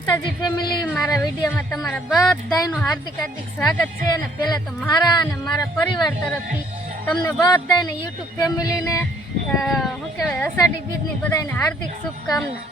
માતાજી ફેમિલી, મારા વિડીયોમાં તમારા બધાનું હાર્દિક સ્વાગત છે. અને પહેલાં તો મારા અને મારા પરિવાર તરફથી તમને બધાને યુટ્યુબ ફેમિલીને શું કહેવાય અષાઢી બીજની બધાને હાર્દિક શુભકામના.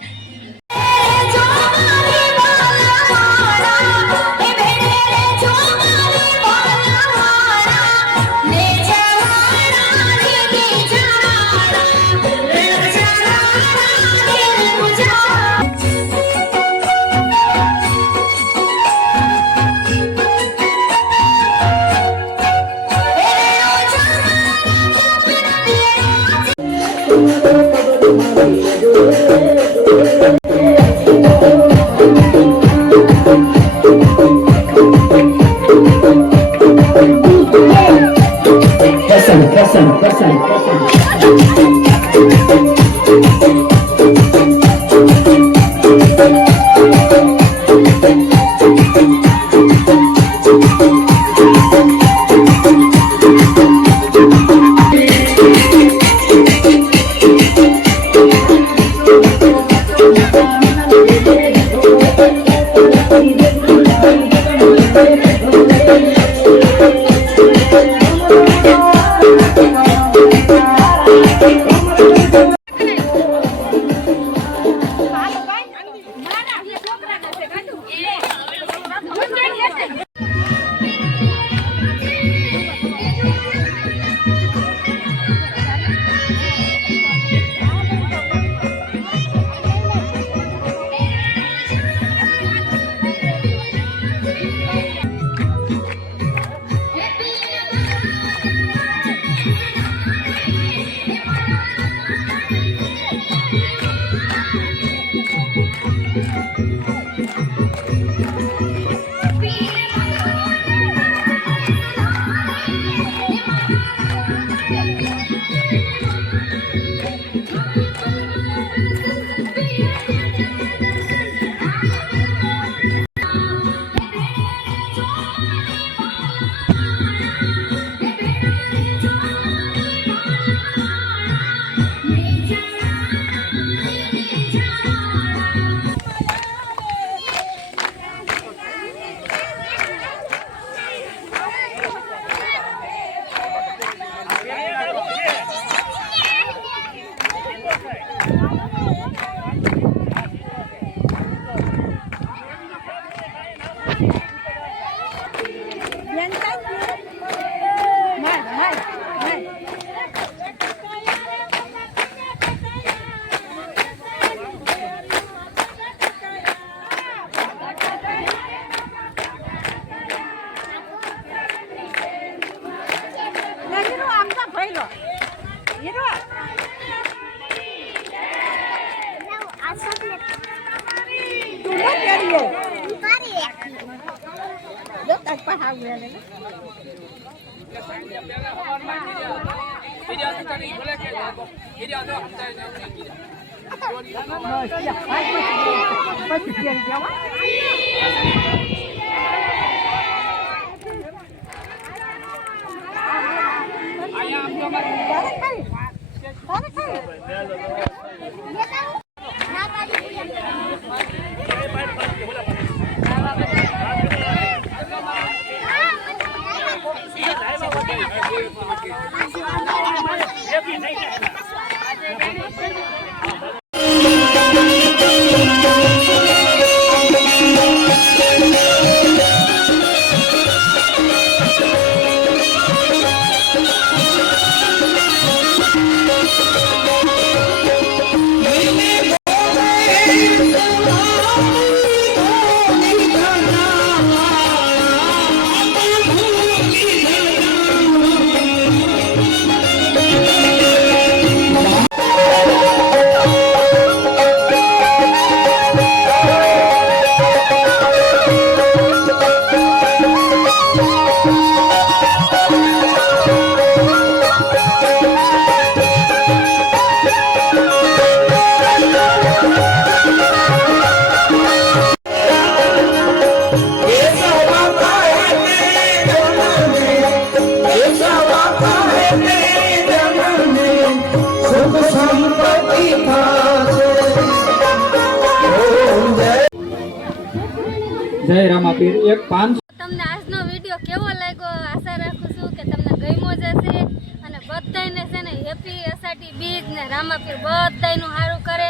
જય રામાપીર. એક 500 તમને આજનો વિડીયો કેવો લાગ્યો આશા રાખું છું કે તમને ગમ્યો જ હશે અને બધાયને છે ને હેપી અષાઢી બીજ ને રામાપીર બધાયનું સારું કરે.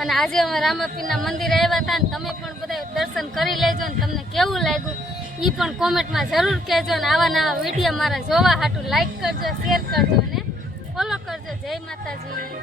અને આજે અમે રામાપીરના મંદિરે આવ્યા હતા ને તમે પણ બધા દર્શન કરી લેજો ને તમને કેવું લાગ્યું એ પણ કોમેન્ટમાં જરૂર કહેજો. ને આવા નવા વિડીયો મારા જોવા હાટું લાઈક કરજો, શેર કરજો અને ફોલો કરજો. જય માતાજી.